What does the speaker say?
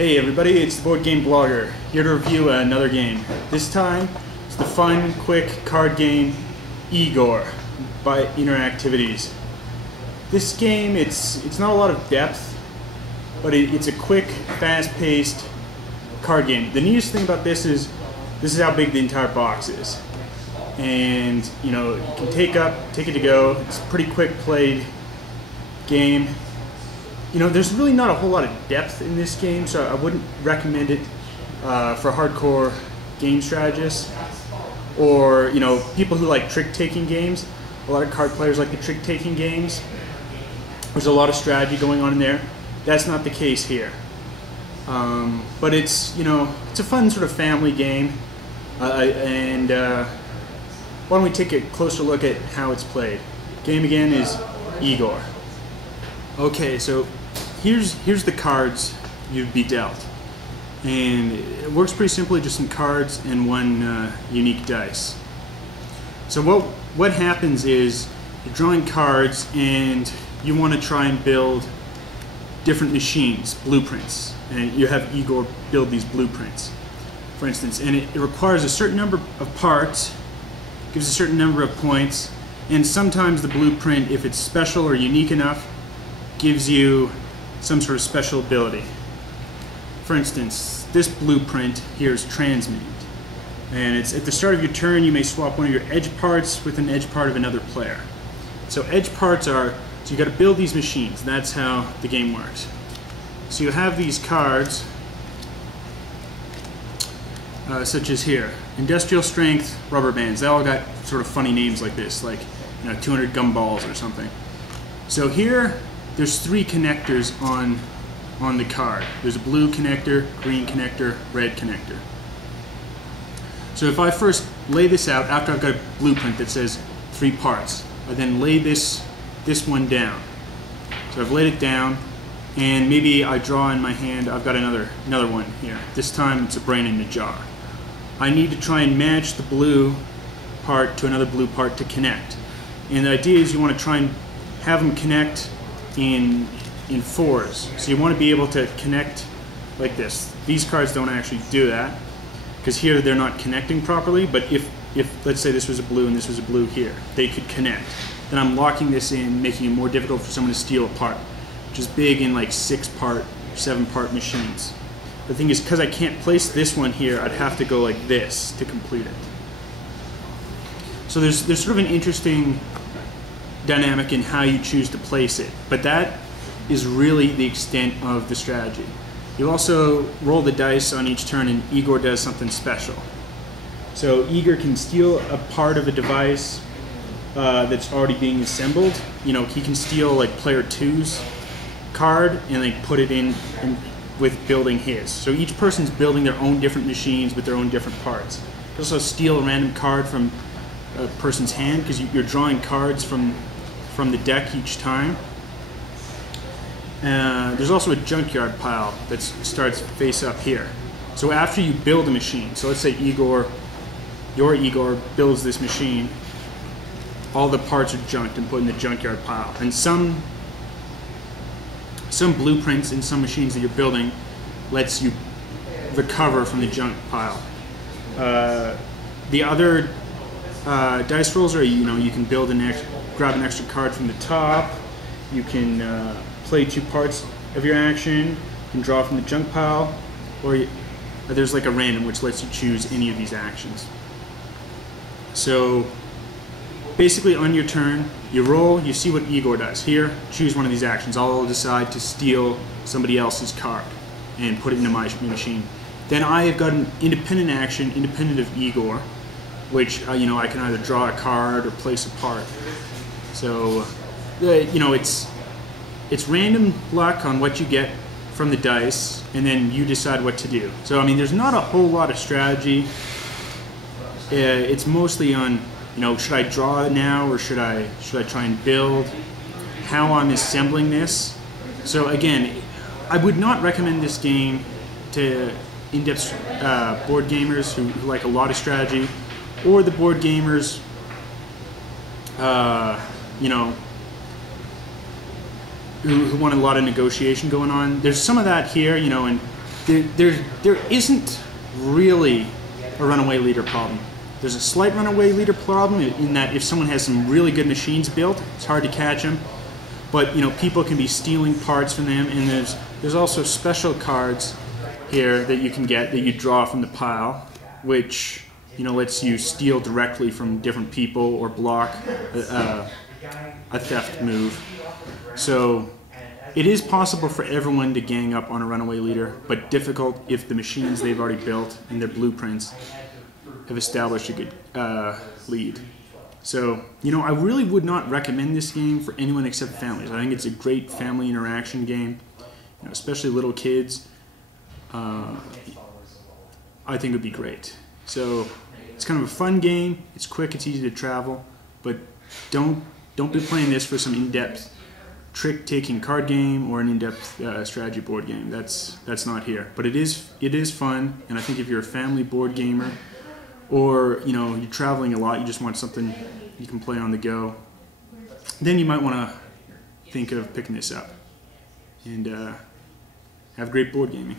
Hey everybody, it's the Board Game Blogger, here to review another game. This time, it's the fun, quick card game Igor by Interactivities. This game, it's not a lot of depth, but it's a quick, fast-paced card game. The neatest thing about this is how big the entire box is. And, you know, you can take it to go. It's a pretty quick played game. You know, there's really not a whole lot of depth in this game, so I wouldn't recommend it for hardcore game strategists or, you know, people who like trick-taking games. A lot of card players like the trick-taking games. There's a lot of strategy going on in there. That's not the case here. But it's, you know, it's a fun sort of family game. Why don't we take a closer look at how it's played. Game again is Igor. Okay, so here's the cards you'd be dealt, and it works pretty simply, just some cards and one unique dice. So what happens is you're drawing cards and you want to try and build different machines, blueprints, and you have Igor build these blueprints, for instance, and it requires a certain number of parts, gives a certain number of points, and sometimes the blueprint, if it's special or unique enough, gives you some sort of special ability. For instance, this blueprint here is transmute, and it's at the start of your turn you may swap one of your edge parts with an edge part of another player. So edge parts are, so you got to build these machines. That's how the game works. So you have these cards, such as here, industrial strength rubber bands. They all got sort of funny names like this, like, you know, 200 gumballs or something. So here, there's three connectors on the card. There's a blue connector, green connector, red connector. So if I first lay this out, after I've got a blueprint that says 3 parts, I then lay this one down. So I've laid it down, and maybe I draw in my hand, I've got another one here. This time it's a brain in a jar. I need to try and match the blue part to another blue part to connect. And the idea is you want to try and have them connect in fours. So you want to be able to connect like this. These cards don't actually do that, because here they're not connecting properly, but if let's say this was a blue and this was a blue here, they could connect. Then I'm locking this in, making it more difficult for someone to steal a part, which is big in like 6-part, 7-part machines. The thing is, because I can't place this one here, I'd have to go like this to complete it. So there's sort of an interesting dynamic in how you choose to place it, but that is really the extent of the strategy. You also roll the dice on each turn, and Igor does something special. So Igor can steal a part of a device that's already being assembled. You know, he can steal like player 2's card and like put it in with building his. So each person's building their own different machines with their own different parts. You can also steal a random card from a person's hand, because you're drawing cards from the deck each time. There's also a junkyard pile that starts face up here. So after you build a machine, so let's say your Igor builds this machine, all the parts are junked and put in the junkyard pile. And some blueprints in some machines that you're building lets you recover from the junk pile. The other dice rolls are, you know, you can build grab an extra card from the top, you can play 2 parts of your action, you can draw from the junk pile, or there's like a random which lets you choose any of these actions. So basically on your turn, you roll, you see what Igor does. Here, choose one of these actions. I'll decide to steal somebody else's card and put it into my machine. Then I have got an independent action, independent of Igor, which, you know, I can either draw a card or place a part. So, you know, it's random luck on what you get from the dice, and then you decide what to do. So, I mean, there's not a whole lot of strategy. It's mostly on, you know, should I draw now or should I try and build? How I'm assembling this. So again, I would not recommend this game to in-depth board gamers who like a lot of strategy, or the board gamers, you know, who want a lot of negotiation going on. There's some of that here, you know, and there isn't really a runaway leader problem. There's a slight runaway leader problem in that if someone has some really good machines built, it's hard to catch them. But you know, people can be stealing parts from them, and there's also special cards here that you can get that you draw from the pile, which you know lets you steal directly from different people or block a theft move. So it is possible for everyone to gang up on a runaway leader, but difficult if the machines they've already built and their blueprints have established a good lead. So, you know, I really would not recommend this game for anyone except families. I think it's a great family interaction game, you know, especially little kids. I think it would be great. So, it's kind of a fun game. It's quick, it's easy to travel, but don't be playing this for some in-depth trick-taking card game or an in-depth strategy board game. That's not here. But it is fun, and I think if you're a family board gamer, or you know you're traveling a lot, you just want something you can play on the go, then you might want to think of picking this up and have great board gaming.